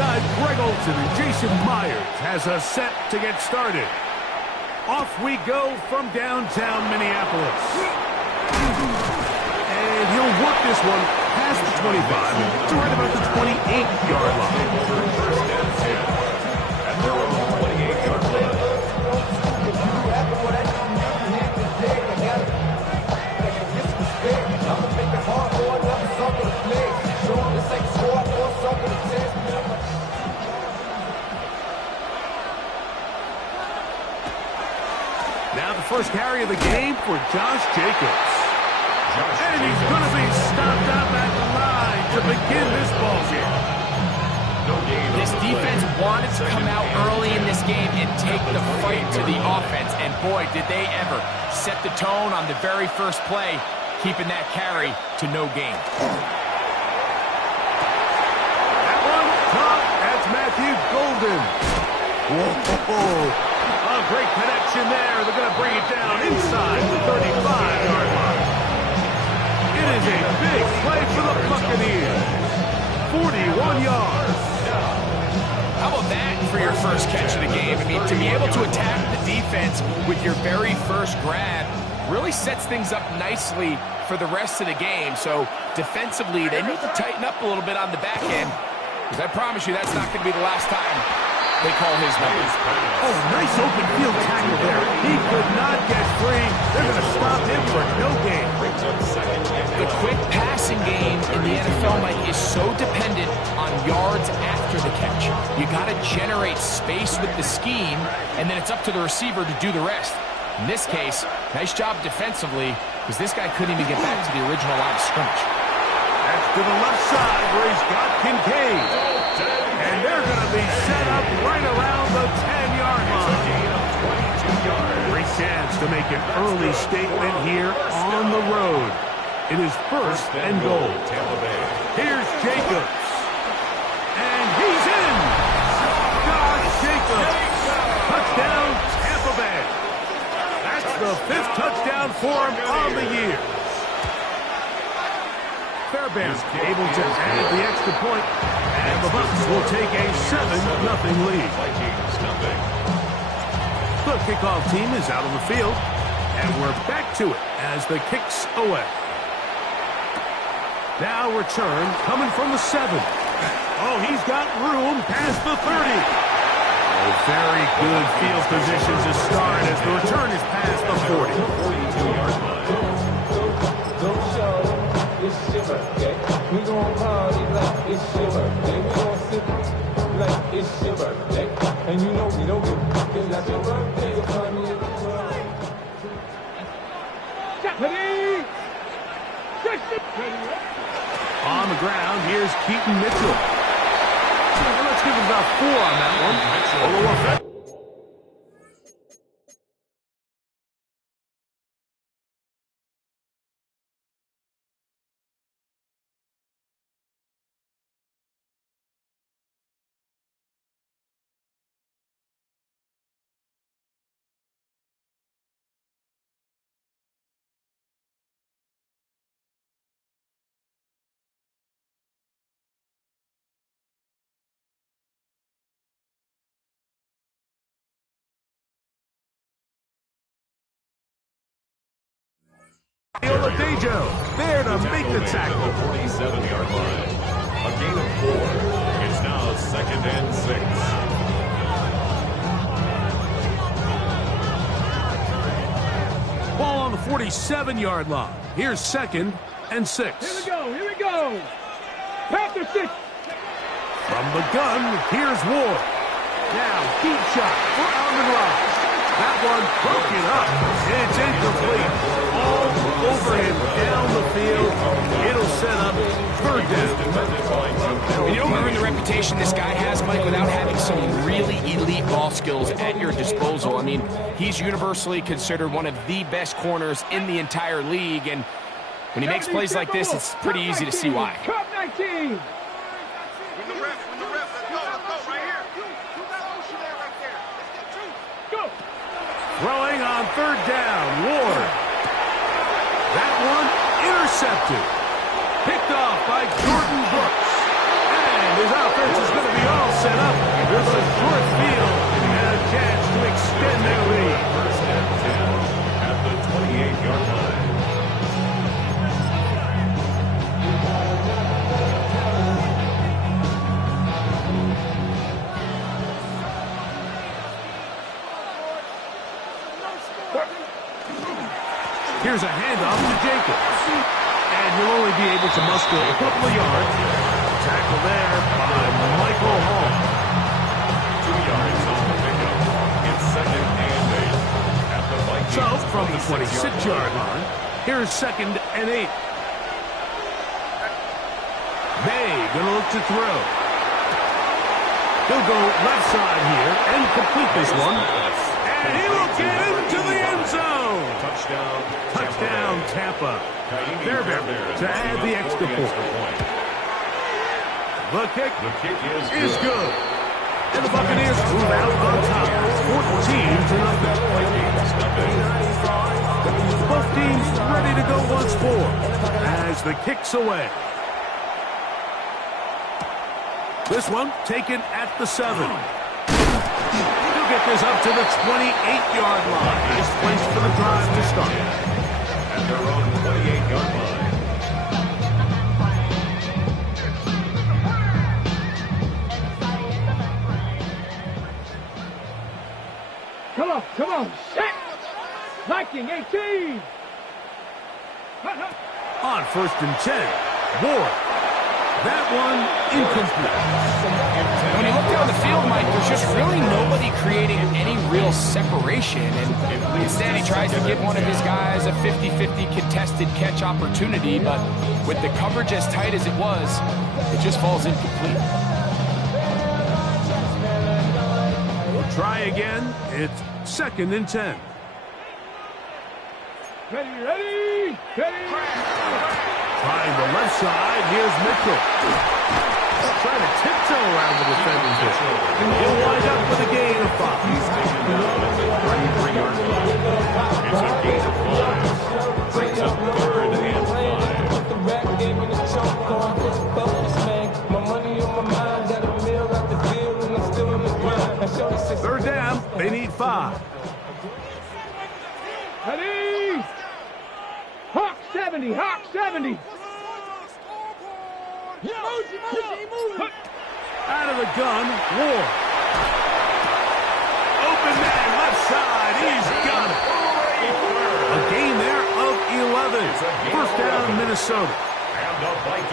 side, Greg Olsen and Jason Myers has us set to get started. Off we go from downtown Minneapolis. And he'll work this one past the 25 to right about the 28-yard line. Now the first carry of the game for Josh Jacobs. And he's going to be stopped up at the line to begin this ball game. This defense wanted to come out early in this game and take the fight to the offense. And boy, did they ever set the tone on the very first play, keeping that carry to no gain. That one, top, that's Matthew Golden. Whoa. A great connection there. They're going to bring it down inside the 35-yard line. It is a big play for the Buccaneers. 41 yards. How about that for your first catch of the game? I mean, to be able to attack the defense with your very first grab really sets things up nicely for the rest of the game. So defensively, they need to tighten up a little bit on the back end, because I promise you that's not going to be the last time they call his number. Oh, nice open field tackle there. He could not get free. They're going to stop him for no gain. The quick passing game in the NFL, Mike, is so dependent on yards after the catch. You got to generate space with the scheme, and then it's up to the receiver to do the rest. In this case, nice job defensively, because this guy couldn't even get back to the original line of scrimmage. That's to the left side where he's got Kincaid. And they're going to be set up right around the 10-yard line. Great chance to make an early statement here on the road. It is first and goal. Here's Jacobs. And he's in. Josh Jacobs. Touchdown, Tampa Bay. That's the 5th touchdown for him on the year. Fairbairn able to add the extra point, and the Bucs will take a 7-0 lead. The kickoff team is out on the field, and we're back to it as the kick's away. Now return coming from the 7. Oh, he's got room past the 30. Oh, very good field position to start as the return is past the 40. 42-yard line. It's your birthday. We gon' party like it's your birthday. We gon' sip like it's your birthday. And you know we don't give a fuck like your birthday. You'll find me at the club. On the ground, here's Keaton Mitchell. Let's give him about 4 on that one. Oladipo there to make the tackle. 47-yard line. A gain of 4. It's now 2nd and 6. Ball on the 47-yard line. Here's 2nd and 6. Here we go. Panther 6. From the gun, here's Ward. Now, deep shot for Allen-Ross. That one broken up. It's incomplete. All over him down the field. It'll set up 3rd down. And you don't ruin the reputation this guy has, Mike, without having some really elite ball skills at your disposal. I mean, he's universally considered one of the best corners in the entire league, and when he makes plays like this, it's pretty easy to see why. Cup 19. Throwing on 3rd down, Ward. That one intercepted. Picked off by Jordan Brooks. And his offense is going to be all to the short field and a chance to extend their lead. First and 10 at the 28-yard line. Here's a handoff to Jacobs. And he'll only be able to muster a couple of yards. Tackle there by Michael Hall. 2 yards on the pickup. It's second and 8 at the Vikings. So, from the 26-yard line, here's second and 8. May gonna look to throw. He'll go left side here and complete this one. And he will get into the end zone. Touchdown, Tampa. They're there to add the extra point. The kick is good. And the Buccaneers move out on top, 14-0. Both teams ready to go once more as the kick's away. This one taken at the 7. He'll get this up to the 28-yard line. Nice place for the drive to start. At their own 28-yard line. Come on, set! Viking 18! On first and 10, Ward. That one incomplete. When you look down the field, Mike, there's just really nobody creating any real separation. And instead, he tries to give one of his guys a 50-50 contested catch opportunity. But with the coverage as tight as it was, it just falls incomplete. We'll try again. It's second and 10. Ready! Trying the left side, here's Mitchell. Trying to tiptoe around the defenders here. He'll wind up with a gain of 5. He's taken down at the 33-yard line. It's a gain of 5. Brings up third and 5. Third down, they need 5. Ready! Hawk 70! Hawk 70! Out of the gun, Ward. Open man, left side, he's got it. A gain there of 11. First down, Minnesota.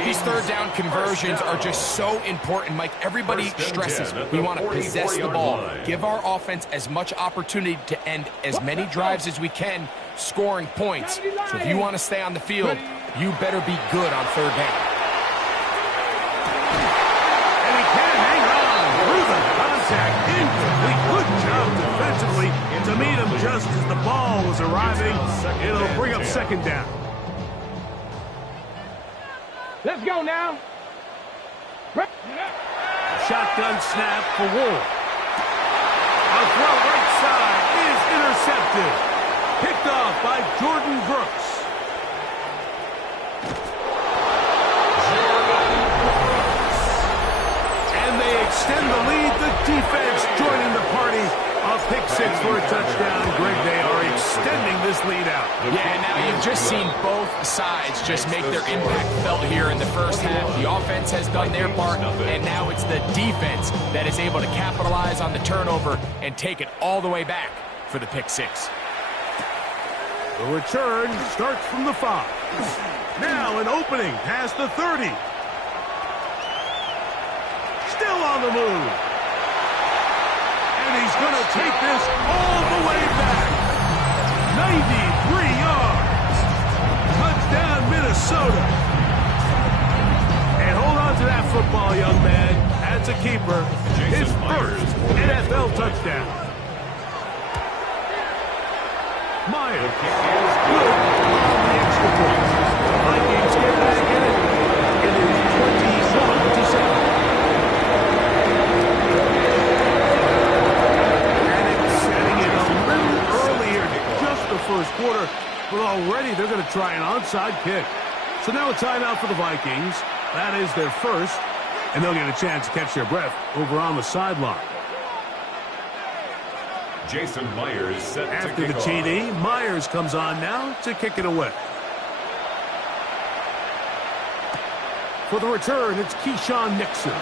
These third down conversions are just so important, Mike. Everybody stresses we want to possess the ball, give our offense as much opportunity to end as many drives as we can, scoring points. So if you want to stay on the field, you better be good on third down. And he can't hang on through the contact. Incomplete. Good job defensively to meet him just as the ball was arriving. It'll bring up second down. Let's go now. Shotgun snap for Ward. A throw right side is intercepted. Picked off by Jordan Brooks. And they extend the lead. The defense joining the party. A pick 6 for a touchdown. Greg, they are extending this lead out. Yeah, now you've just seen both sides just make their impact felt here in the first half. The offense has done their part, and now it's the defense that is able to capitalize on the turnover and take it all the way back for the pick 6. The return starts from the 5. Now an opening past the 30. Still on the move. And he's going to take this all the way back. 93 yards. Touchdown, Minnesota. And hold on to that football, young man. That's a keeper. His first NFL touchdown. Myers is good on the extra point. Vikings get it again. It is 21-7. First quarter, but already they're going to try an onside kick. So now a timeout for the Vikings. That is their first, and they'll get a chance to catch their breath over on the sideline. Jason Myers set After to the kick off. TD, Myers comes on now to kick it away. For the return, it's Keyshawn Nixon.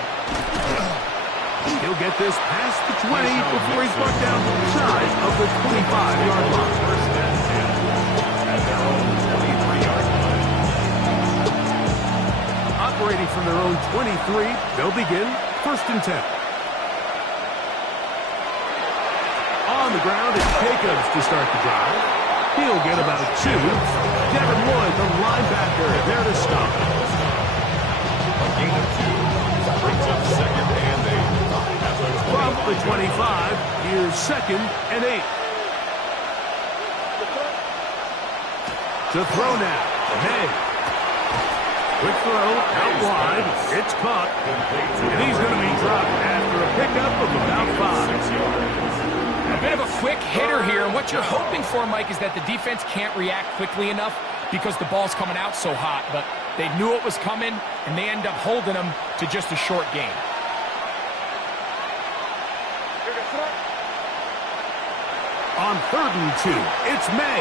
He'll get this past the 20 before he's brought down to the side of the 25-yard line. First and 10 at their own 23-yard line. Operating from their own 23, they'll begin first and 10. On the ground, it's Jacobs to start the drive. He'll get about 2. Devin Lloyd, the linebacker, there to stop. A gain of 2 brings up second and 8. From the 25, here's second and 8. To throw now, May. Quick throw, out wide, it's caught, and he's going to be dropped after a pickup of about 5. 6 yards. A bit of a quick hitter here, and what you're hoping for, Mike, is that the defense can't react quickly enough because the ball's coming out so hot, but they knew it was coming, and they end up holding them to just a short gain. On 3rd and 2, it's May.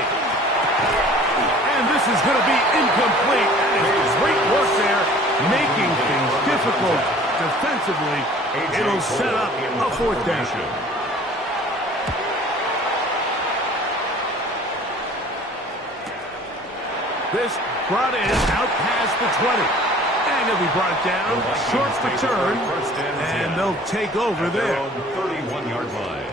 And this is going to be incomplete. That is great work there, making things difficult defensively. It'll set up a 4th down. This brought in out past the 20. And he'll be brought down, short return, and they'll take over there. 31-yard line.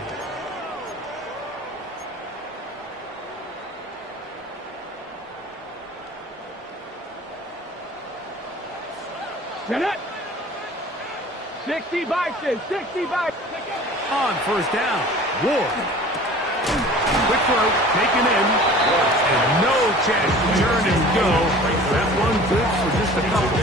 Set it. 60 Bison, 60 Bison. On first down, Ward. Quick throw, taken in, and no chance to turn and go. That one good for just a couple.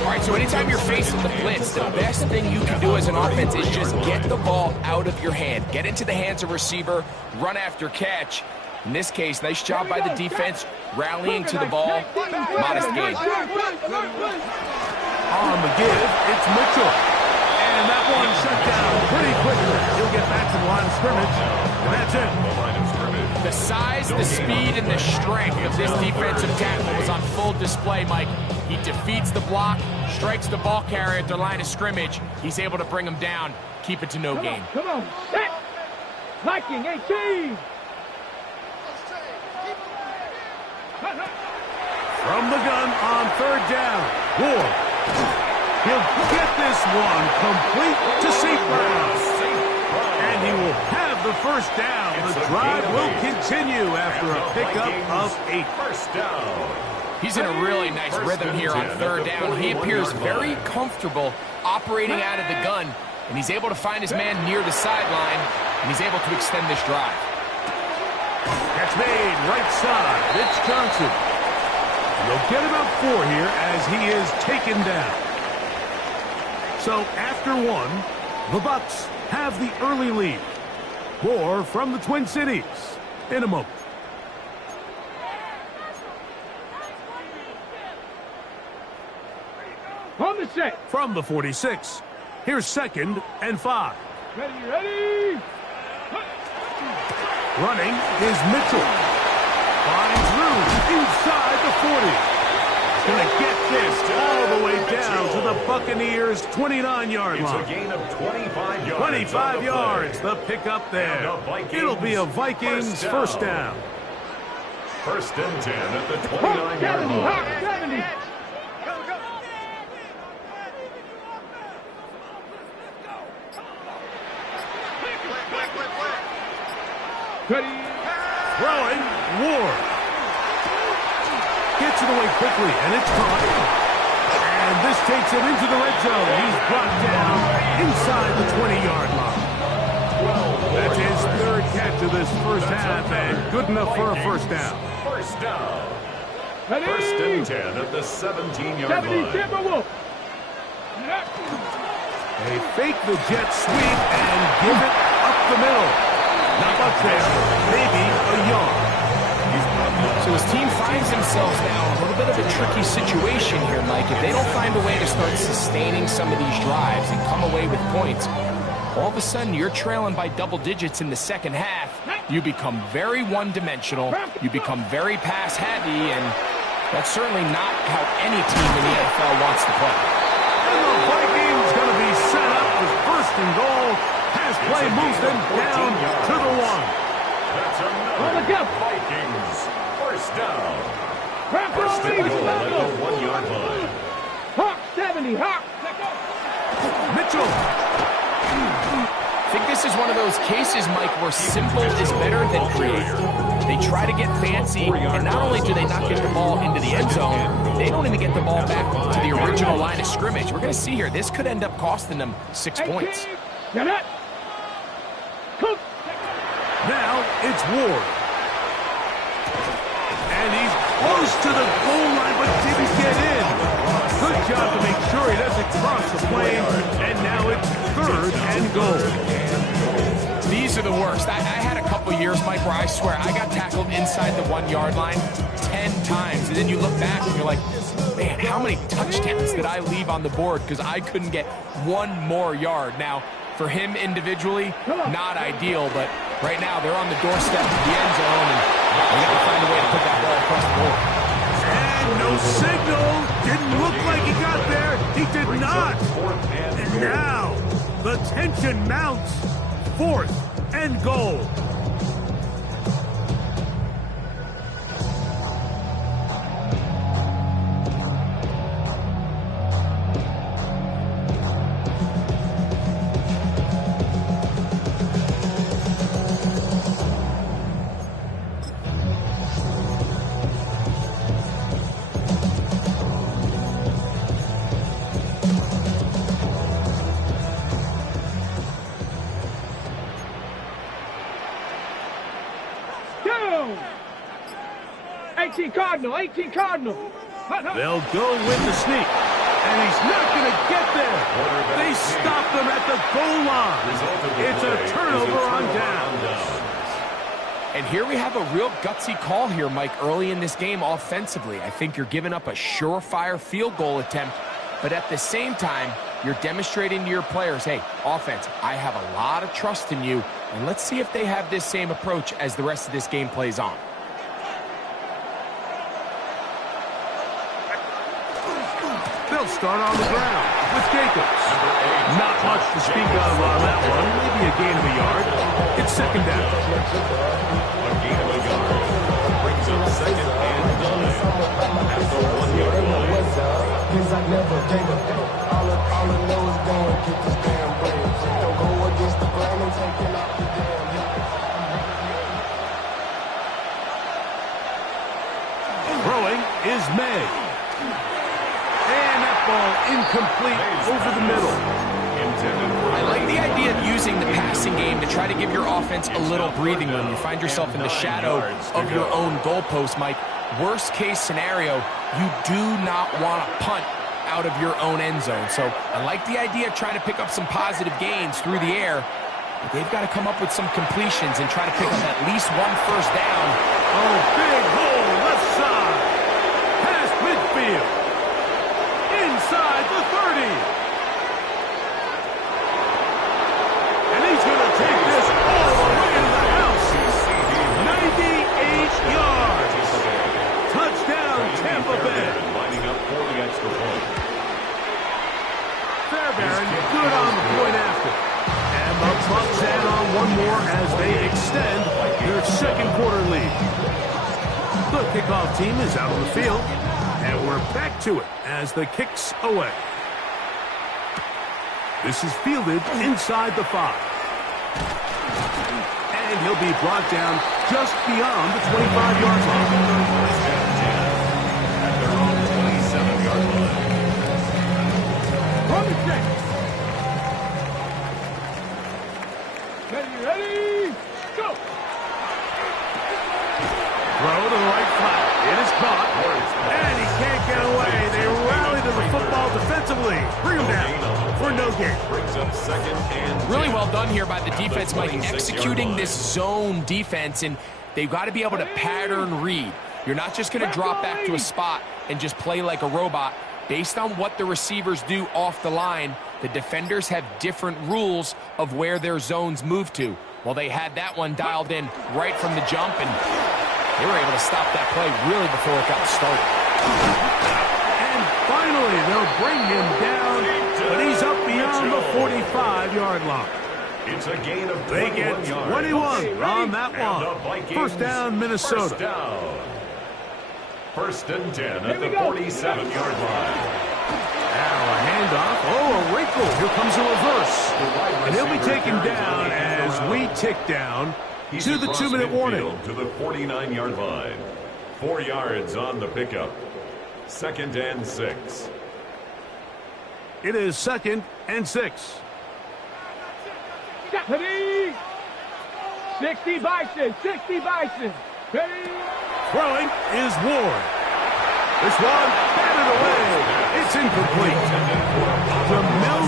All right, so anytime you're facing the blitz, the best thing you can do as an offense is just get the ball out of your hand. Get into the hands of receiver, run after catch. In this case, nice job by the defense, rallying to the ball. Modest gain. On the give, it's Mitchell. And that one shut down pretty quickly. He'll get back to the line of scrimmage, and that's it. The line of scrimmage. The size, the speed, and the strength of this defensive tackle was on full display, Mike. He defeats the block, strikes the ball carrier at their line of scrimmage. He's able to bring him down, keep it to no gain. Come on, set. Viking 18. From the gun on 3rd down, Ward. He'll get this one complete to St. Brown. And he will have the first down. The drive will continue after a pickup of 8. First down. He's in a really nice rhythm here on 3rd down. He appears very comfortable operating out of the gun, and he's able to find his man near the sideline, and he's able to extend this drive. Catch made, right side, Mitch Johnson. They'll get about 4 here as he is taken down. So after 1, the Bucs have the early lead. More from the Twin Cities in a moment. On the set. From the 46, here's 2nd and 5. Ready. Running is Mitchell. Finds room inside the 40. Going to get this all the way down to the Buccaneers' 29-yard It's a line. gain of 25 yards. 25 yards, the pickup there. It'll be a Vikings first down. First and 10 at the Hawk 29-yard 70, line. Hawk 70. Ready. Throwing, Ward. Gets it away quickly, and it's caught. And this takes him into the red zone. He's brought down inside the 20-yard line. That's his 3rd catch of this first half, and good enough for a first down. First down. Ready. First and 10 at the 17-yard 70 line. Timberwolf. They fake the jet sweep and give it up the middle. Not much there, maybe a yard. So his team finds themselves now in a little bit of a tricky situation here, Mike. If they don't find a way to start sustaining some of these drives and come away with points, all of a sudden you're trailing by double digits in the second half. You become very one-dimensional. You become very pass-heavy, and that's certainly not how any team in the NFL wants to play. And the Vikings going to be set up with first and goal. Pass play moves them down to the 1. That's another Vikings first down. First and goal at the 1-yard line. Hawk 70, Hawk. Mitchell. I think this is one of those cases, Mike, where simple is better than creative. They try to get fancy, and not only do they not get the ball into the end zone, they don't even get the ball back to the original line of scrimmage. We're going to see here, this could end up costing them 6 points. Now it's Ward. And he's close to the goal line, but didn't get in. Good job to make sure he doesn't cross the plane. And now it's third and goal. These are the worst. I had a couple years, Mike, where I swear I got tackled inside the 1-yard line 10 times. And then you look back and you're like, man, how many touchdowns did I leave on the board because I couldn't get one more yard? Now, for him individually, not ideal, but right now they're on the doorstep of the end zone, and they got to find a way to put that ball across the board. And no signal. Didn't look like he got there. He did not. And now the tension mounts. Fourth and goal. Go! 18 Cardinal, 18 Cardinal. They'll go with the sneak. And he's not going to get there. They stop them at the goal line. It's a turnover on downs. And here we have a real gutsy call here, Mike, early in this game offensively. I think you're giving up a surefire field goal attempt, but at the same time, you're demonstrating to your players, hey, offense, I have a lot of trust in you, and let's see if they have this same approach as the rest of this game plays on. They'll start on the ground with Jacobs. Not much to speak of on that one. Maybe a gain of a yard. It's second down. A gain of a yard brings up second and 9 at the 1-yard line. Cause I never gave up. All I know is going to get this damn bread. Don't go against the grain and take it out the damn. Throwing is May. And that ball incomplete over the middle. I like the idea of using the passing game to try to give your offense a little breathing room. You find yourself in the shadow of your own goalpost, Mike. Worst case scenario, you do not want to punt out of your own end zone. So I like the idea of trying to pick up some positive gains through the air. But they've got to come up with some completions and try to pick up at least one first down. Oh, big hole left side. Past midfield. Inside the 30. And he's going to take this all the way to the house. 98 yards. Touchdown, Tampa Bay. Lining up for the extra point. Fairbairn good on the point after. And the Bucs add on one more as they extend their second quarter lead. The kickoff team is out on the field. And we're back to it as the kick's away. This is fielded inside the 5. And he'll be brought down just beyond the 25-yard line. At their own 27-yard line. Ready, go! Throw to the right flat. It is caught. And he can't get away. They rally to the football defensively. Bring him down for no gain. Brings up second and Really well done here by the defense, Mike, executing this zone defense, and they've got to be able to pattern read. You're not just going to drop back to a spot and just play like a robot. Based on what the receivers do off the line, the defenders have different rules of where their zones move to. Well, they had that one dialed in right from the jump, and they were able to stop that play really before it got started. And finally, they'll bring him down, but he's up beyond the 45-yard line. It's a gain of 21 They get 21 on that one. First down, Minnesota. First down. First and 10 at the 47-yard line. Now a handoff. Oh, a wrinkle. Here comes a reverse. And he'll be taken down as we tick down to the 2-minute warning. To the 49-yard line. 4 yards on the pickup. Second and 6. It is 2nd and 6. Ready? 60 Bison, 60 Bison. Ready? Throwing is Ward. This one batted away. It's incomplete. Jamel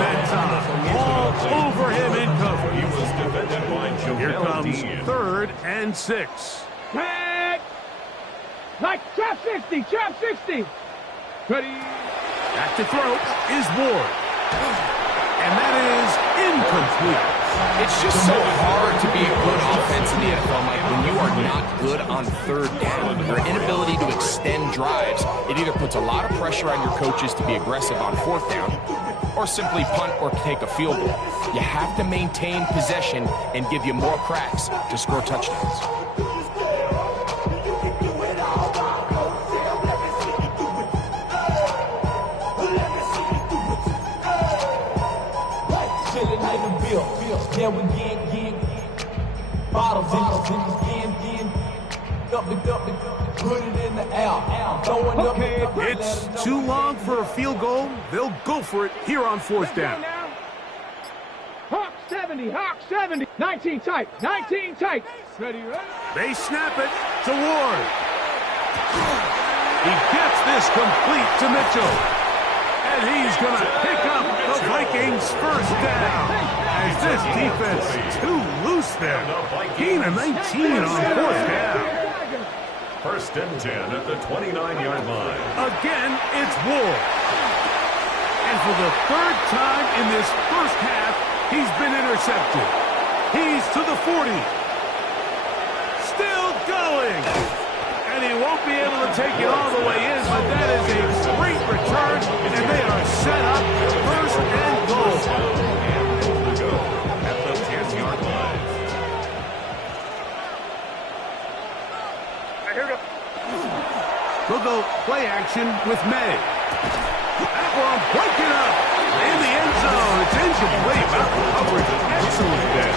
that time. All over him in coverage. He was defended by Jamel Here comes Dean. 3rd and 6. Red. Like trap 60, trap 60. Ready? Back to throw is Ward. And that is incomplete. It's just so hard to be a good offense in the NFL, Mike, when you are not good on 3rd down. Your inability to extend drives, it either puts a lot of pressure on your coaches to be aggressive on 4th down, or simply punt or take a field goal. You have to maintain possession and give you more cracks to score touchdowns. Yeah, we get bottles in up it, put it in the air. Throwing up It's too long for a field goal. They'll go for it here on 4th down. Hawk 70, Hawk 70. 19 tight, 19 tight. Ready, ready? They snap it to Ward. He gets this complete to Mitchell. And he's going to pick up the Vikings' first down. As this defense is too loose there. Gain of 19 on 4th down. First and 10 at the 29-yard line. Again, it's Ward. And for the 3rd time in this first half, he's been intercepted. He's to the 40. Still going. And he won't be able to take it all the way in, but that is a great return, and they are set up 1st and goal. To go at the 10-yard line. We'll go play action with May. That one breaking up in the end zone. It's incomplete. Coverage excellent there.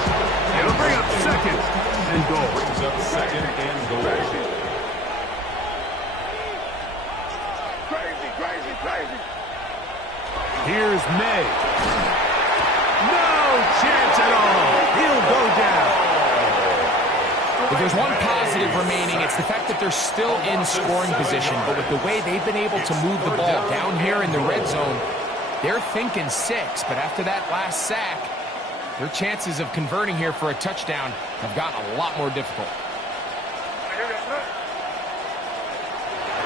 It'll bring up 2nd and goal. Brings up 2nd and goal. Crazy. Here's May. No chance at all. He'll go down. If there's one positive remaining, it's the fact that they're still in scoring position. But with the way they've been able to move the ball down here in the red zone, they're thinking 6. But after that last sack, their chances of converting here for a touchdown have gotten a lot more difficult.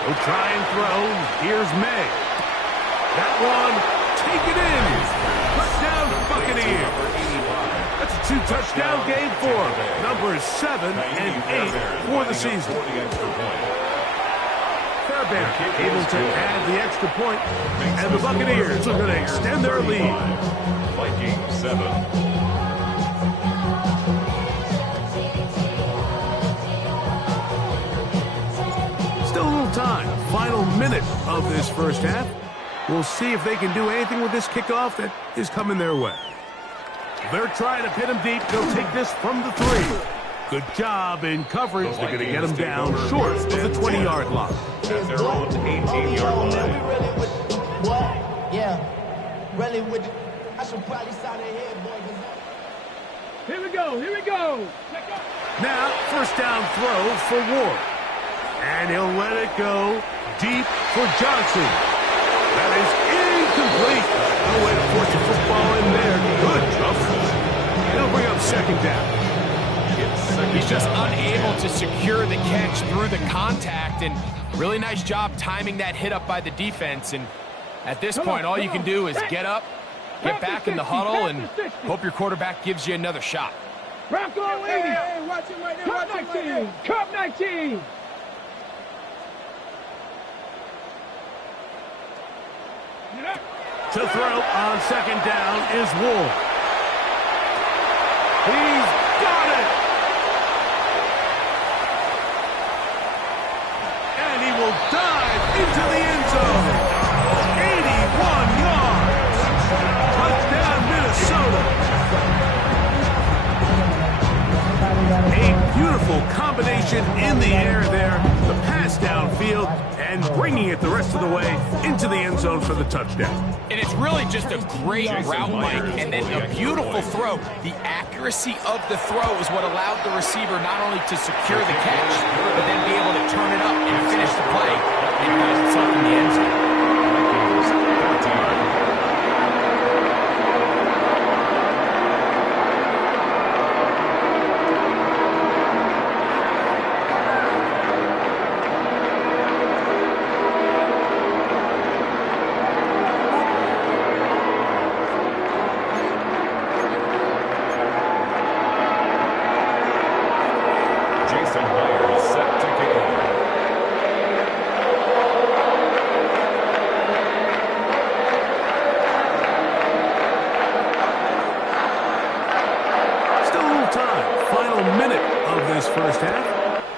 They'll try and throw. Here's May. That one, take it in. Touchdown, Buccaneers. That's a 2-touchdown game for numbers 7 and 8 for the season. Fairbairn able to add the extra point, and the Buccaneers are going to extend their lead. Vikings 7. Still a little time. Final minute of this first half. We'll see if they can do anything with this kickoff that is coming their way. They're trying to pin him deep. They'll take this from the 3. Good job in coverage. They're going to get him down short of the 20-yard line. At their own 18-yard line. What? Yeah. Really with it. I should probably sign ahead, boy. Here we go. Now, first down throw for Ward. And he'll let it go deep for Johnson. That is incomplete. No way to force the football in there. Good coverage. He'll bring up 2nd down. It's 2nd He's just unable to secure the catch through the contact, and really nice job timing that hit up by the defense. And at this point, all you can do is get up, get back in the huddle, and hope your quarterback gives you another shot. Bronco 80. Hey, watch him right there. Cup Watch him right 19. there. Cup 19. To throw on second down is Wolf. He's got it. And he will dive into the end zone. 81 yards. Touchdown, Minnesota. A beautiful combination in the air there. The pass downfield and bringing it the rest of the way into the end zone for the touchdown. And it's really just a great route, Mike, and then a beautiful throw. The accuracy of the throw is what allowed the receiver not only to secure the catch, but then be able to turn it up and finish the play and find himself in the end zone.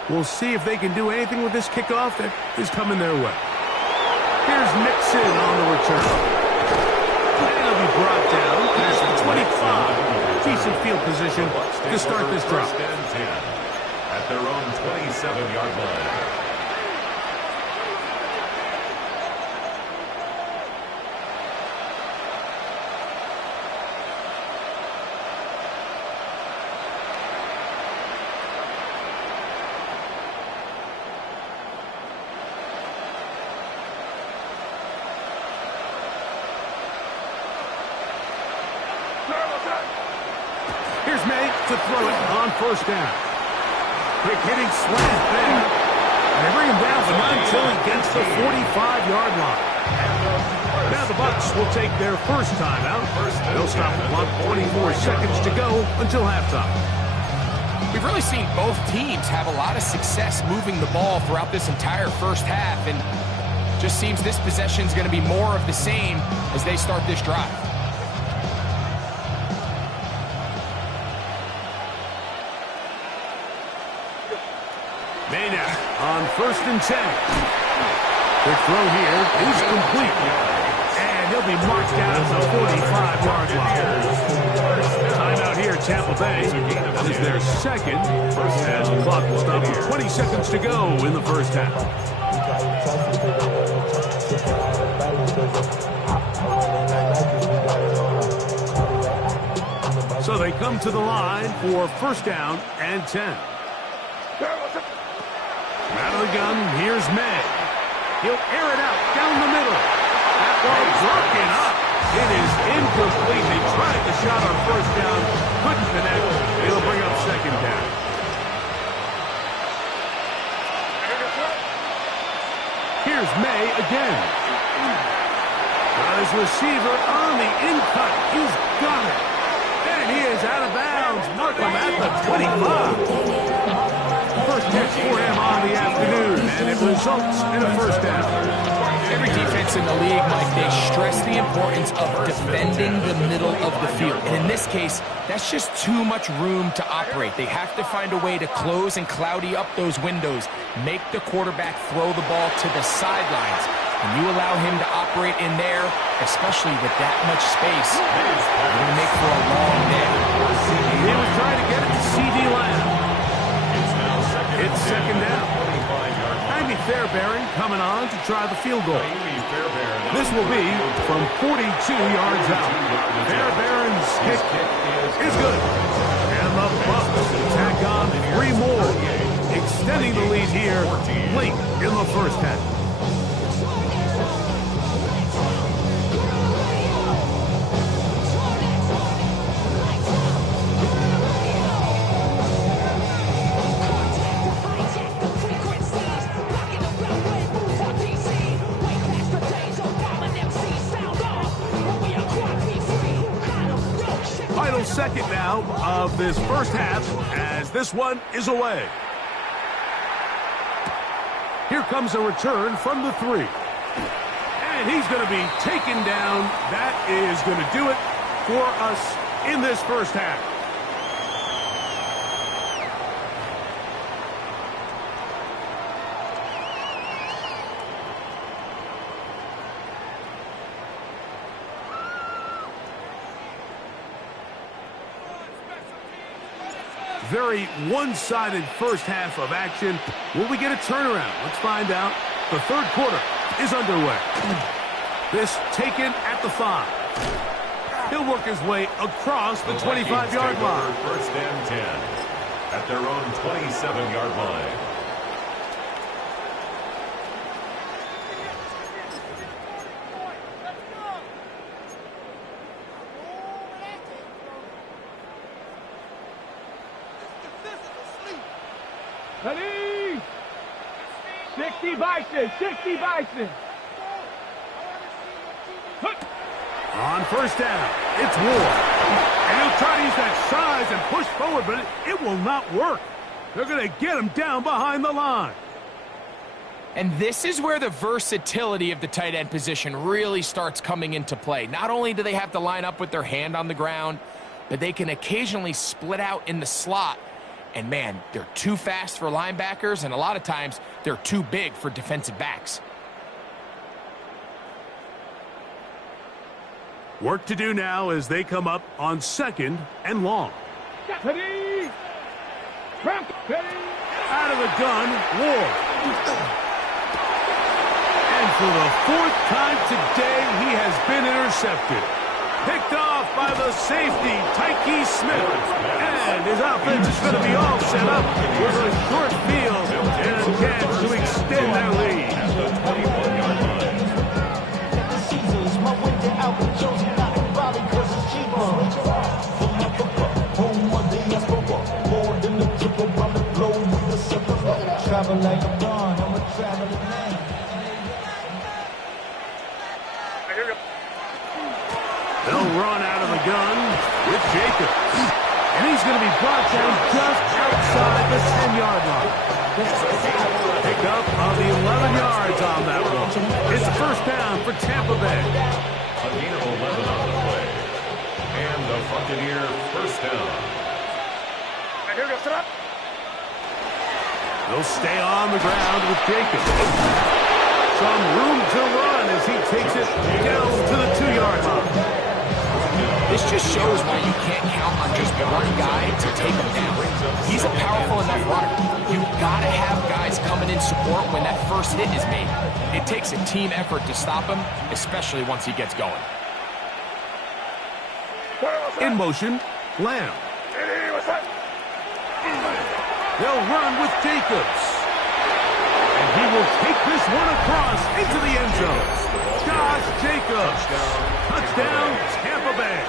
We'll see if they can do anything with this kickoff that is coming their way. Here's Mixon on the return. And he'll be brought down past the 25. Decent field position to start this drive. At their own 27-yard line. Here's May to throw it on first down. Quick hitting slant there. And they bring him down, but not until he gets the 45-yard line. Now the Bucs will take their first timeout. They'll stop the clock, 24 seconds to go until halftime. We've really seen both teams have a lot of success moving the ball throughout this entire first half, and just seems this possession is going to be more of the same as they start this drive. Maynard on 1st and 10. The throw here is complete. And he'll be marked down at the 45-yard line. Timeout here, Tampa Bay. That is their second. As the clock will stop with 20 seconds to go in the first half. So they come to the line for first down and 10. Out of the gun, here's May. He'll air it out down the middle. That ball broken up. It is incomplete. They tried the shot on first down. Couldn't connect. It'll bring up second down. Here's May again. Got his receiver on the in-cut. He's got it. And he is out of bounds. Markham at the 25. First catch for him on the afternoon, and it results in a first down. Every defense in the league, Mike, they stress the importance of defending the middle of the field. And in this case, that's just too much room to operate. They have to find a way to close and cloudy up those windows, make the quarterback throw the ball to the sidelines. And you allow him to operate in there, especially with that much space, you're going to make for a long day. He was trying to get it to C.D. Lamb. It's second down. Ivy Fairbairn coming on to try the field goal. This will be from 42 yards out. Fairbairn's kick is good. And the Bucs tack on 3 more, extending the lead here late in the first half. final second now of this first half as this one is away. Here comes a return from the 3. And he's going to be taken down. That is going to do it for us in this first half. Very one-sided first half of action. Will we get a turnaround? Let's find out. The third quarter is underway. This taken at the 5. He'll work his way across the 25-yard line. First and 10 at their own 27-yard line. Ready? 60 Bison, 60 Bison. On first down, it's Ward. And he'll try to use that size and push forward, but it will not work. They're going to get him down behind the line. And this is where the versatility of the tight end position really starts coming into play. Not only do they have to line up with their hand on the ground, but they can occasionally split out in the slot. And man, they're too fast for linebackers, and a lot of times they're too big for defensive backs. Work to do now as they come up on second and long. Ready? Ready? Out of the gun, Ward. And for the 4th time today, he has been intercepted. Picked off by the safety, Tyke Smith. And his offense is going to be all set up with a short field and a chance to extend their lead. At the 21-yard line. Travel like a bond, I'm a traveling man. They'll run out of the gun with Jacobs. And he's going to be brought down just outside the 10-yard line. Pick up of the 11 yards on that one. It's first down for Tampa Bay. A gain of 11 on the play. And the Buccaneer first down. They'll stay on the ground with Jacobs. Some room to run as he takes it down to the 2-yard line. This just shows why you can't count on just one guy to take him down. He's a powerful enough runner. You've got to have guys coming in support when that first hit is made. It takes a team effort to stop him, especially once he gets going. In motion, Lamb. They'll run with Jacobs. And he will take this one across into the end zone. Josh Jacobs. Touchdown, Tampa Bay.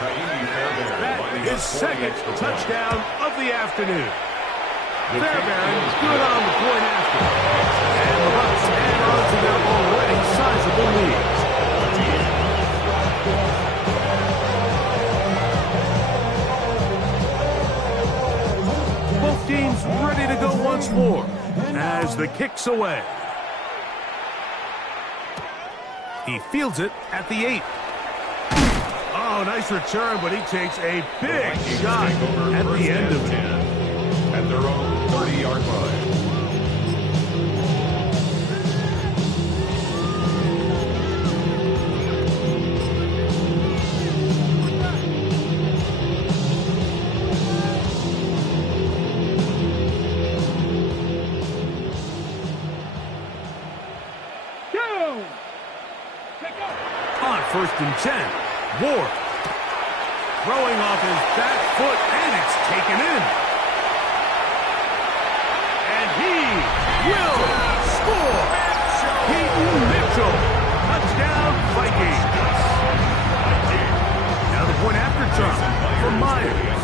That is second touchdown of the afternoon. Fairbairn good on the point after. And the Bucs add on to their already sizable lead. Both teams ready to go once more as the kick's away. He fields it at the 8. Oh, nice return, but he takes a big shot at the end of it. At their own 30-yard line. First and 10. Ward throwing off his back foot, and it's taken in. And he will score. Peyton Mitchell. Touchdown, Vikings. Now the point after turn for Myers.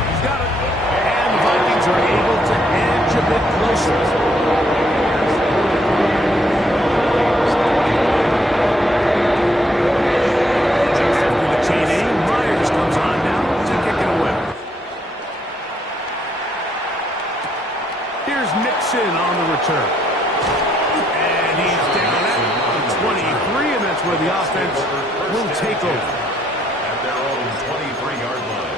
He's got it. And the Vikings are able to edge a bit closer. where the offense will take over. At their own 23-yard line.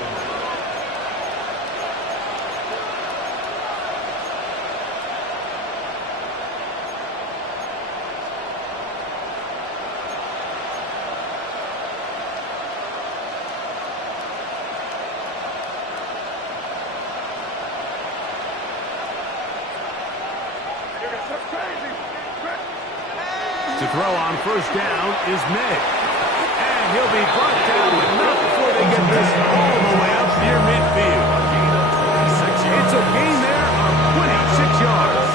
To throw on first down is May. And he'll be brought down, but not before they get this all the way up near midfield. It's a gain there of 26 yards.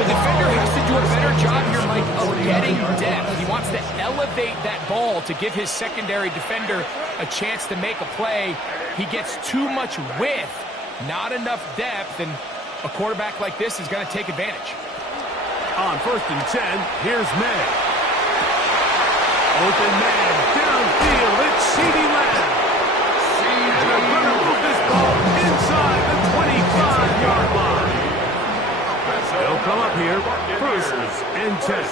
The defender has to do a better job here, Mike, of getting depth. He wants to elevate that ball to give his secondary defender a chance to make a play. He gets too much width, not enough depth, and a quarterback like this is going to take advantage. On first and 10, here's May. Open man, downfield, it's CeeDee Lamb. And they're going to move this ball inside the 25-yard line. They'll come up here, first and 10.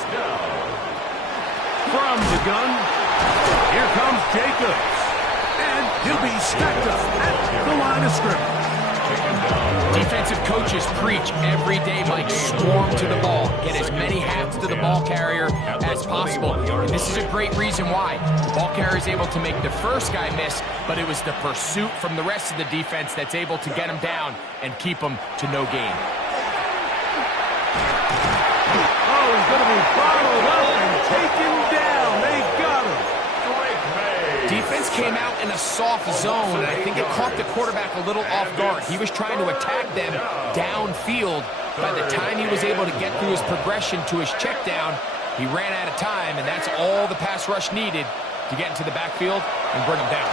From the gun, here comes Jacobs. And he'll be stacked up at the line of scrimmage. Defensive coaches preach every day, Mike, swarm to the ball. Get as many hands to the ball carrier as possible. And this is a great reason why. The ball carrier is able to make the first guy miss, but it was the pursuit from the rest of the defense that's able to get him down and keep him to no gain. Oh, he's going to be bottled up and taken down. They got him. Defense came out in a soft zone, and I think it caught the quarterback a little off guard. He was trying to attack them downfield. By the time he was able to get through his progression to his check down, he ran out of time, and that's all the pass rush needed to get into the backfield and bring him down.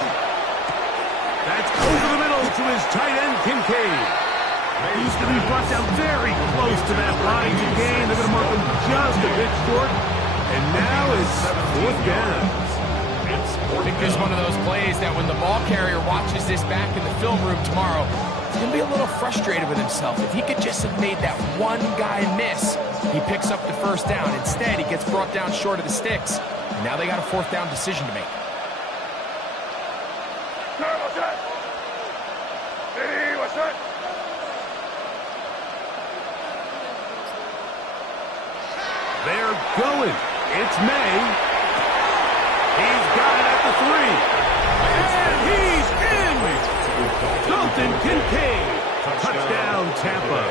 That's over the middle to his tight end, Kincaid. He's going to be brought down very close to that line to gain. They're going to mark him just a bit short, and now it's fourth down. I think this is one of those plays that when the ball carrier watches this back in the film room tomorrow, he's going to be a little frustrated with himself. If he could just have made that one guy miss, he picks up the first down. Instead, he gets brought down short of the sticks, and now they got a fourth down decision to make. They're going. It's May. He's got it at the 3. And he's in! Dalton Kincaid. Touchdown, Tampa.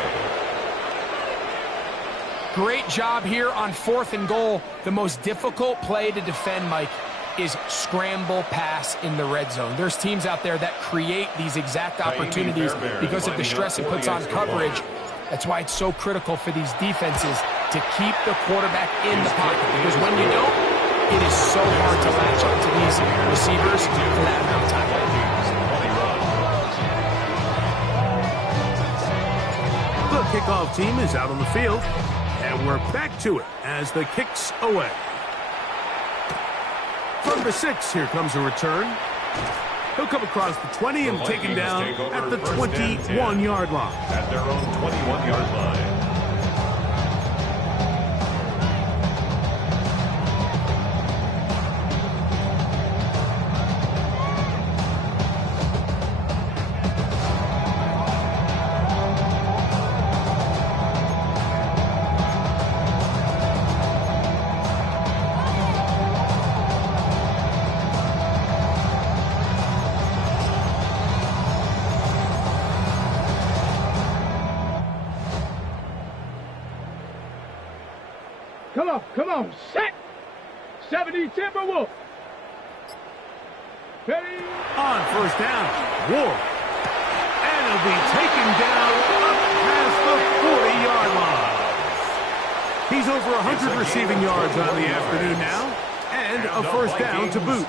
Great job here on 4th and goal. The most difficult play to defend, Mike, is scramble pass in the red zone. There's teams out there that create these exact opportunities because of the stress it puts on coverage. That's why it's so critical for these defenses to keep the quarterback in the pocket, because when you don't, it is so hard to latch onto these receivers for that amount of time. The kickoff team is out on the field, and we're back to it as the kick's away. From the 6, here comes a return. He'll come across the 20 and taken down at the 21-yard line. At their own 21-yard line. Come on, set! 70 Timberwolf! Ready? On first down, Ward. And he'll be taken down up past the 40-yard line. He's over 100 receiving yards on the afternoon now, and a first down to boot.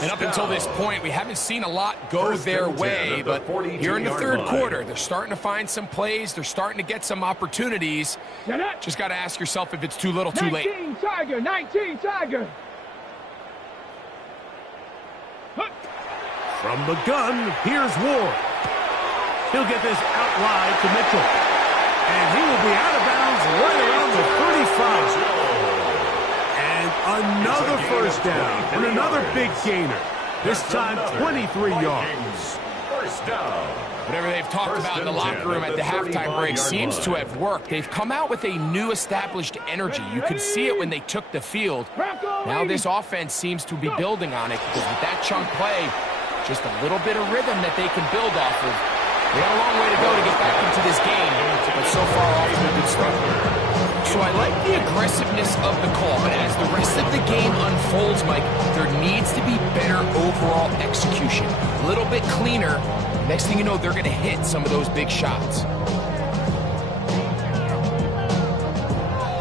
And up until this point, we haven't seen a lot go their way, but here in the third quarter, they're starting to find some plays. They're starting to get some opportunities. Just got to ask yourself if it's too little, too late. 19 Tiger, 19 Tiger. From the gun, here's Ward. He'll get this out wide to Mitchell. And he will be out of bounds right around the 35. And Another first down and another big gainer. This time 23 yards. First down. Whatever they've talked about in the locker room at the halftime break seems to have worked. They've come out with a new established energy. You could see it when they took the field. Now this offense seems to be building on it because with that chunk play, just a little bit of rhythm that they can build off of. They got a long way to go to get back into this game, but so far off to a good start. So I like the aggressiveness of the call, but as the rest of the game unfolds, Mike, there needs to be better overall execution. A little bit cleaner. Next thing you know, they're going to hit some of those big shots.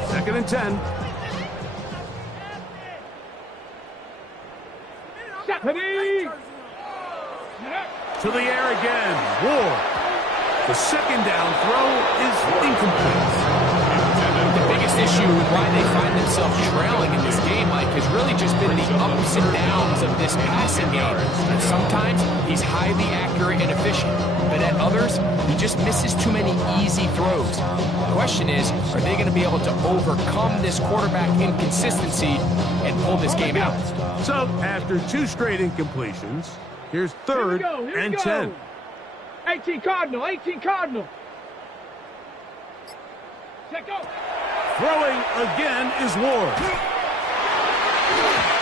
2nd and 10. To the air again. Ward. The second down throw is incomplete. The biggest issue with why they find themselves trailing in this game, Mike, has really just been the ups and downs of this passing game. And sometimes he's highly accurate and efficient, but at others, he just misses too many easy throws. The question is, are they going to be able to overcome this quarterback inconsistency and pull this game out? So, after 2 straight incompletions, here's 3rd and 10. 18 Cardinal, 18 Cardinal. Check go. Throwing again is Ward.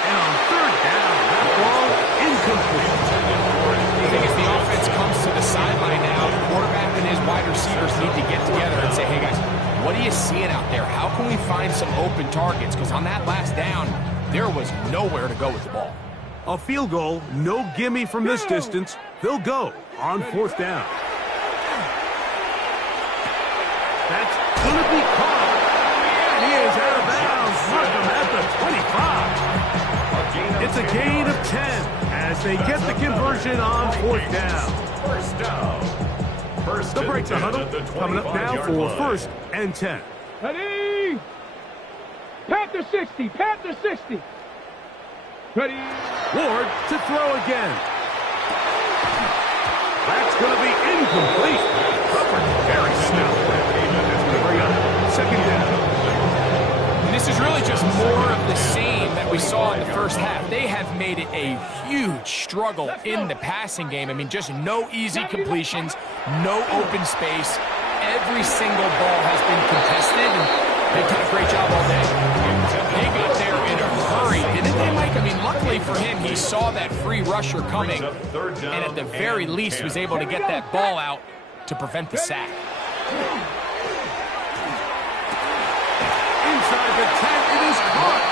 And on 3rd down, that ball incomplete. I think as the offense comes to the sideline now, the quarterback and his wide receivers need to get together and say, hey guys, what are you seeing out there? How can we find some open targets? Because on that last down, there was nowhere to go with the ball. A field goal, no gimme from this distance. They'll go on 4th down. That's going to be caught. And he is out of bounds. Mark him at the 25. It's a gain of 10 as they get the conversion on 4th down. First down. First They'll break the and 10 huddle. at the Coming up now 25-yard for line. 1st and 10. Ready? Panther 60, Panther 60. Ready? Ward to throw again. That's going to be incomplete. Covered very snell. That's going to bring up 2nd down. And this is really just more of the same that we saw in the first half. They have made it a huge struggle in the passing game. I mean, just no easy completions, no open space. Every single ball has been contested, and they've done a great job all day. They got there in a hurry, didn't they, Mike? I mean, luckily for him, he saw that free rusher coming, and at the very least was able to get that ball out to prevent the sack. Inside the 10, it is caught.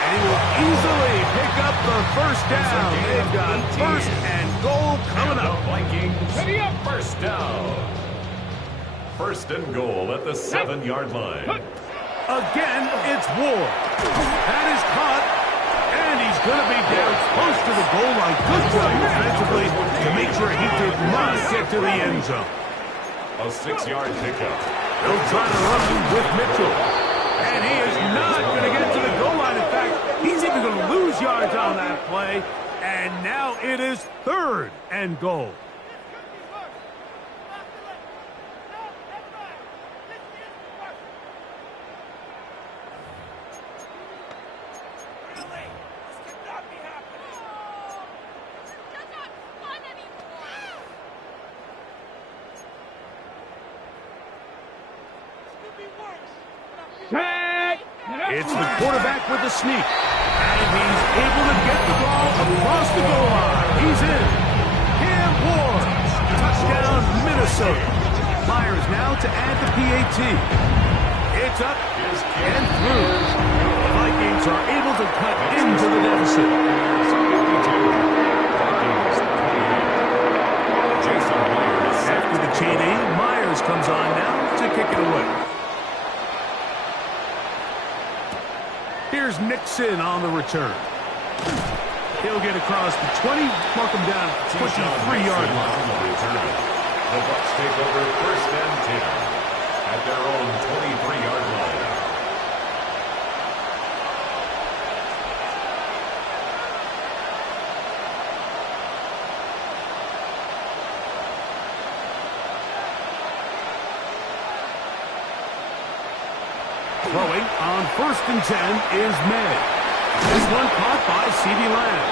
And he will easily pick up the 1st down. They've got 1st and goal coming up. Vikings, first down. 1st and goal at the 7-yard line. Again, it's Ward. That is caught. And he's going to be down close to the goal line. Good job defensively to make sure he did not get to the end zone. A 6-yard pickup. They'll try to run him with Mitchell. And he is not going to get to the goal line. In fact, he's even going to lose yards on that play. And now it is 3rd and goal. It's the quarterback with the sneak. And he's able to get the ball across the goal line. He's in. Cam Ward. Touchdown, Minnesota. Myers now to add the PAT. It's up and through. The Vikings are able to cut into the deficit. After the TD, Myers comes on now to kick it away. Here's Nixon on the return. He'll get across the 20, mark him down at the 23-yard line. The Bucs take over 1st and 10 at their own 23-yard line. Throwing on 1st and 10 is May. This one caught by CeeDee Lamb.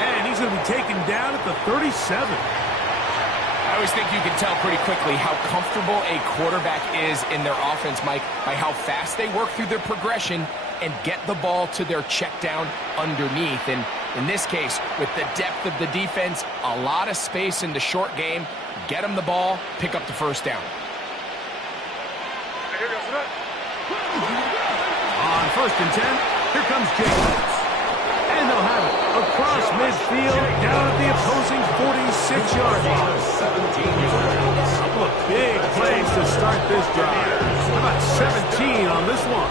And he's going to be taken down at the 37. I always think you can tell pretty quickly how comfortable a quarterback is in their offense, Mike, by how fast they work through their progression and get the ball to their check down underneath. And in this case, with the depth of the defense, a lot of space in the short game, get them the ball, pick up the first down. On 1st and 10, here comes Jacobs. And they'll have it across midfield, down at the opposing 46-yard line. 17 yards. A couple of big plays to start this drive. How about 17 on this one?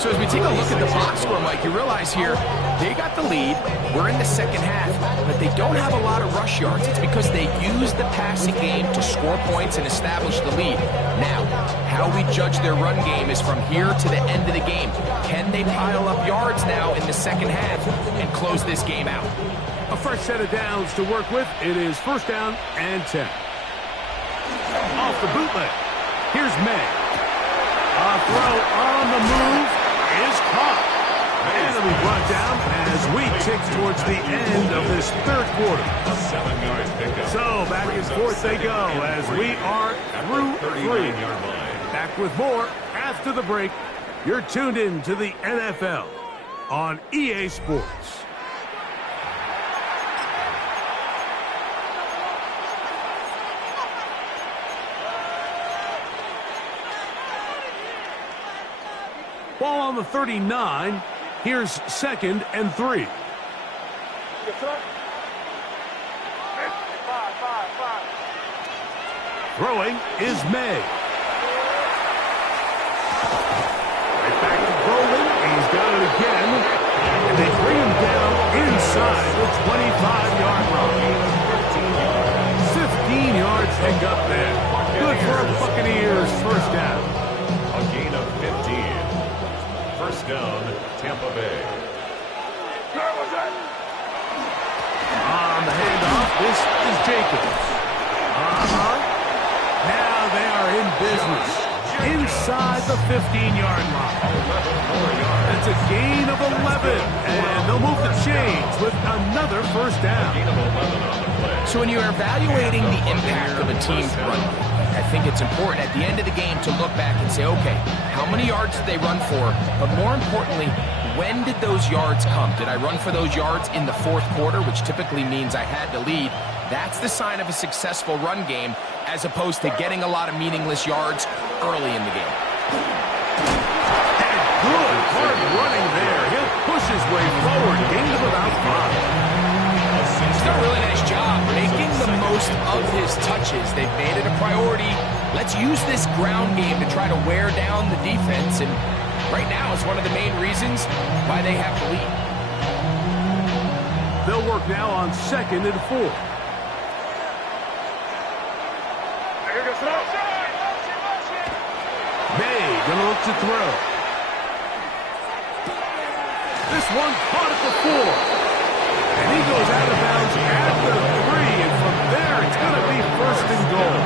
So as we take a look at the box score, Mike, you realize here they got the lead. We're in the second half, but they don't have a lot of rush yards. It's because they use the passing game to score points and establish the lead. Now, how we judge their run game is from here to the end of the game. Can they pile up yards now in the second half and close this game out? A fresh set of downs to work with. It is 1st down and 10. Off the bootleg. Here's May. A throw on the move is caught. And it'll be brought down as we tick towards the end of this 3rd quarter. A 7-yard pickup. So back and forth they go as we are through 3. Back with more after the break. You're tuned in to the NFL on EA Sports. Ball on the 39. Here's 2nd and 3. Throwing is May. Right back to Bowling. He's got it again. And they bring him down inside the 25-yard line. 15 yards pick up there. Good for a Buccaneers 1st down. A gain of 15. 1st down, Tampa Bay. On the handoff, this is Jacobs. Now they are in business. Inside the 15-yard line. That's a gain of 11. And they'll move the chains with another 1st down. So when you're evaluating the impact of a team's run, I think it's important at the end of the game to look back and say, okay, how many yards did they run for? But more importantly, when did those yards come? Did I run for those yards in the 4th quarter, which typically means I had to lead? That's the sign of a successful run game, as opposed to getting a lot of meaningless yards early in the game. And good hard running there. He'll push his way forward. Gain of about 5. He's done a really nice job making the most of his touches. They've made it a priority. Let's use this ground game to try to wear down the defense. And right now it's one of the main reasons why they have the lead. They'll work now on 2nd and 4. May gonna look to throw. This one caught at the 4. And he goes out of bounds at the 3. And from there, it's going to be 1st and goal.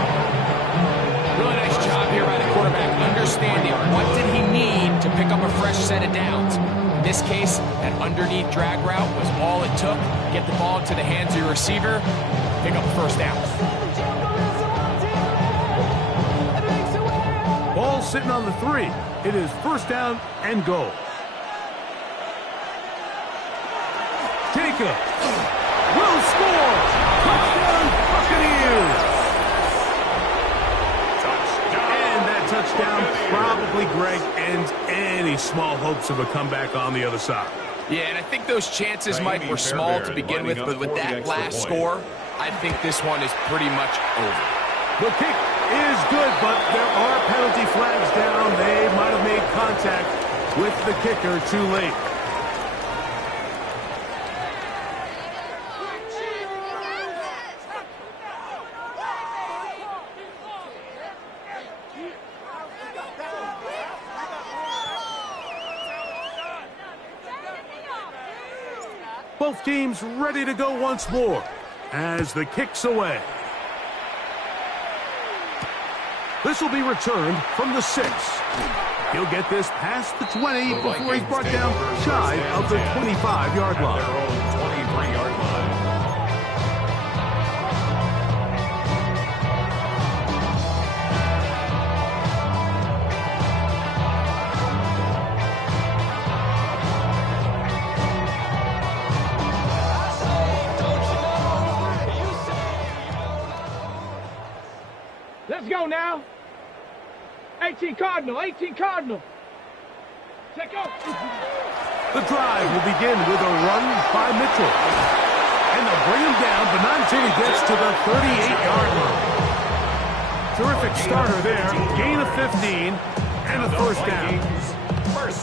Really nice job here by the quarterback, understanding what did he need to pick up a fresh set of downs. In this case, that underneath drag route was all it took. Get the ball into the hands of your receiver, pick up a 1st down. Ball sitting on the 3. It is 1st down and goal. Jacob will score. Touchdown, Buccaneers. And that touchdown probably, Greg, ends any small hopes of a comeback on the other side. Yeah, and I think those chances, Mike, were small to begin with, but with that last score, I think this one is pretty much over. The kick is good, but there are penalty flags down. They might have made contact with the kicker too late. Both teams ready to go once more as the kick's away. This will be returned from the 6. He'll get this past the 20 before he's brought down shy of the 25-yard line. Their own 23-yard line. Let's go now. 18 Cardinal, 18 Cardinal. Check out. The drive will begin with a run by Mitchell. And they'll bring him down, but not until he gets to the 38-yard line. Terrific starter there. Gain of 15 and a first down.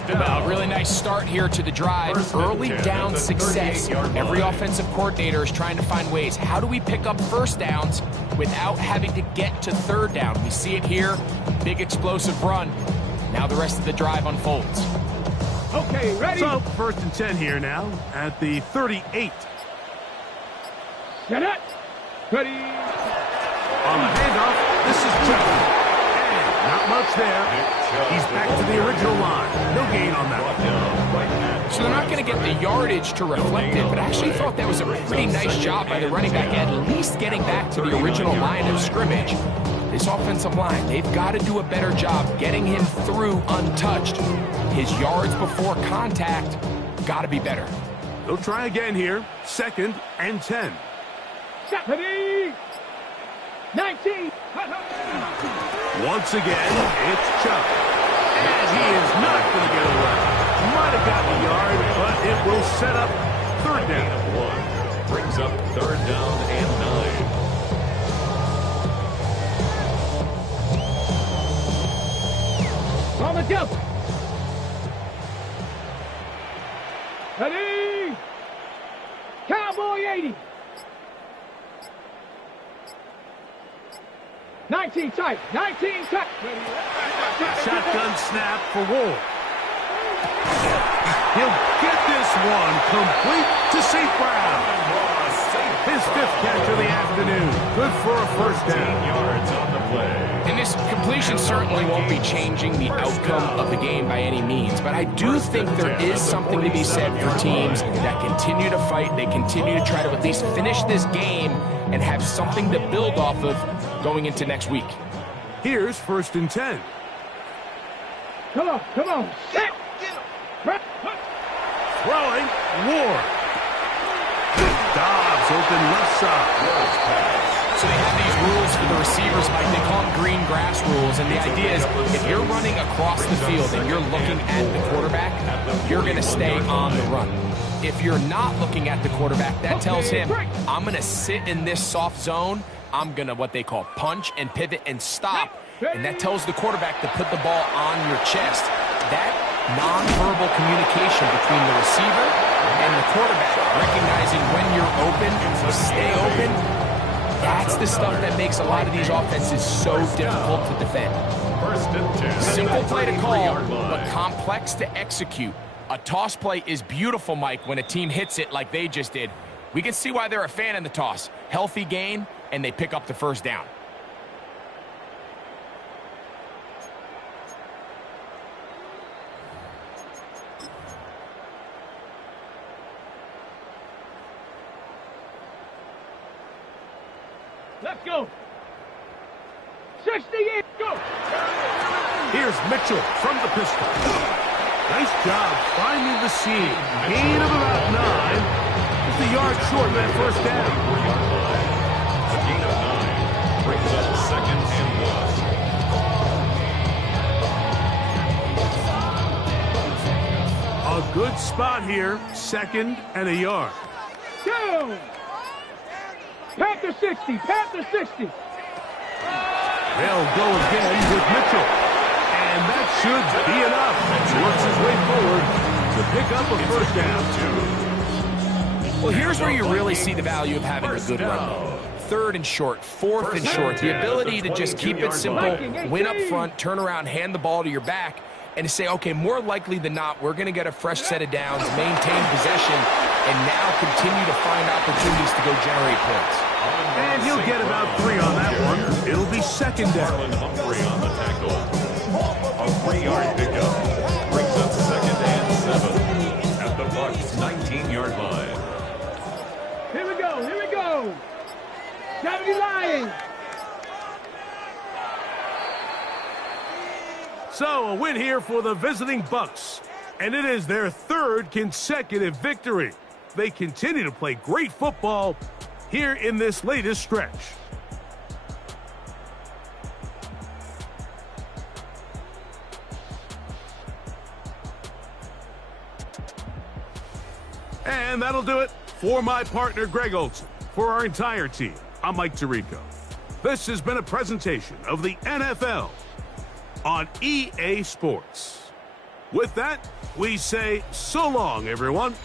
Well, really nice start here to the drive. Early down success. Every offensive coordinator is trying to find ways. How do we pick up first downs without having to get to third down? We see it here. Big explosive run. Now the rest of the drive unfolds. Okay, ready? So, first and 10 here now at the 38. Get it. Ready. On the handoff, this is Chubb. And not much there. He's back to the original line. No gain on that one. So they're not going to get the yardage to reflect it, but I actually thought that was a pretty nice job by the running back, at least getting back to the original line of scrimmage. This offensive line, they've got to do a better job getting him through untouched. His yards before contact got to be better. They'll try again here. Second and 10. Ready. 19. Once again, it's Chubb. And he is not going to get away. Might have gotten a yard, but it will set up third down. Brings up third down and 9. On the jump. Ready. Cowboy 80. 19 tight. 19 tight. Shotgun snap for Ward. He'll get this one complete to St. Brown. His fifth catch of the afternoon. Good for a first down. Yards on the play. And this completion certainly won't be changing the outcome of the game by any means, but I do think there is something to be said for teams that continue to fight. They continue to try to at least finish this game and have something to build off of going into next week. Here's first and 10. Come on, come on. Set. Throwing, Ward. Dobbs open left side. So they have these rules for the receivers, Mike. They call them green grass rules, and the idea is if you're running across the field and you're looking at the quarterback, you're going to stay on the run. If you're not looking at the quarterback, that tells him, I'm going to sit in this soft zone. I'm going to what they call punch and pivot and stop, and that tells the quarterback to put the ball on your chest. That nonverbal communication between the receiver and the quarterback, recognizing when you're open, stay open, that's the stuff that makes a lot of these offenses so difficult to defend. First and 10. Simple play to call, but complex to execute. A toss play is beautiful, Mike, when a team hits it like they just did. We can see why they're a fan in the toss. Healthy gain, and they pick up the first down. Let's go. 68, go. Here's Mitchell from the pistol. Nice job finding the seam. Gain of about 9. Just a yard short of that first down. A gain of 9 brings up second and 1. A good spot here. Second and a yard. Down. Panther 60, Panther 60. They'll go again with Mitchell. And that should be enough. Works his way forward to pick up a first down. Well, here's where you really see the value of having a good run. Third and short, fourth and short. The ability to just keep it simple, win up front, turn around, hand the ball to your back, and to say, okay, more likely than not, we're going to get a fresh set of downs, maintain possession, and now continue to find opportunities to go generate points. And he'll get about 3 on that one. It'll be second down. Humphrey on the tackle. 3 yards to go. Brings up 2nd and 7 at the Bucs' 19-yard line. Here we go. Here we go. 70 Lions. So a win here for the visiting Bucs, and it is their 3rd consecutive victory. They continue to play great football here in this latest stretch. And that'll do it for my partner, Greg Olson. For our entire team, I'm Mike Tirico. This has been a presentation of the NFL on EA Sports. With that, we say so long, everyone.